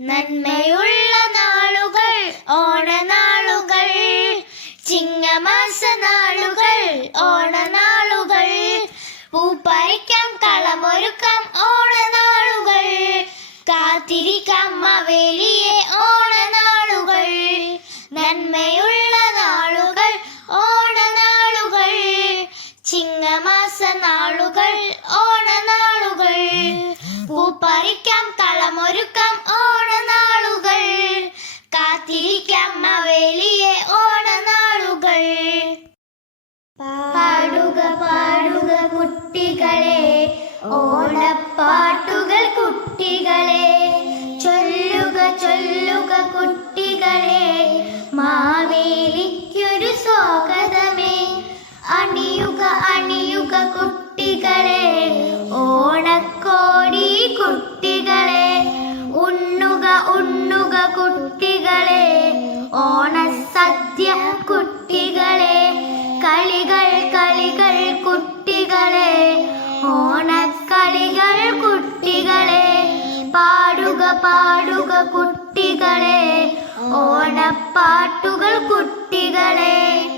നന്മയുള്ള നാളുകൾ ഓണനാളുകൾ ചിങ്ങമാസ നാളുകൾ ഓണനാളുകൾ. പൂപ്പറിക്കാം കളമൊരുക്കാം ഓണനാളുകൾ. കാത്തിരിക്കാം മവേലിയെ ഓണനാളുകൾ. നന്മയുള്ള നാളുകൾ ഓണനാളുകൾ. ചിങ്ങമാസ നാളുകൾ ഓണനാളുകൾ. പൂപ്പറിക്കാം കളമൊരുക്കാം ഓണനാളുകൾ പാടുക പാടുക കുട്ടികളെ. ഓണപ്പാട്ടുകൾ കുട്ടികളെ. ചൊല്ലുക ചൊല്ലുക കുട്ടികളെ. മാവേലിക്കൊരു സ്വാഗതമേ. അണിയുക അണിയുക കുട്ടികളെ. ഓണക്കോടി കുട്ടികളെ. ഉണ്ണുക ഉണ്ണുക കുട്ടികളെ. ഓണസദ്യ പാടുക പാടുക കുട്ടികളെ. ഓണപ്പാട്ടുകൾ കുട്ടികളെ.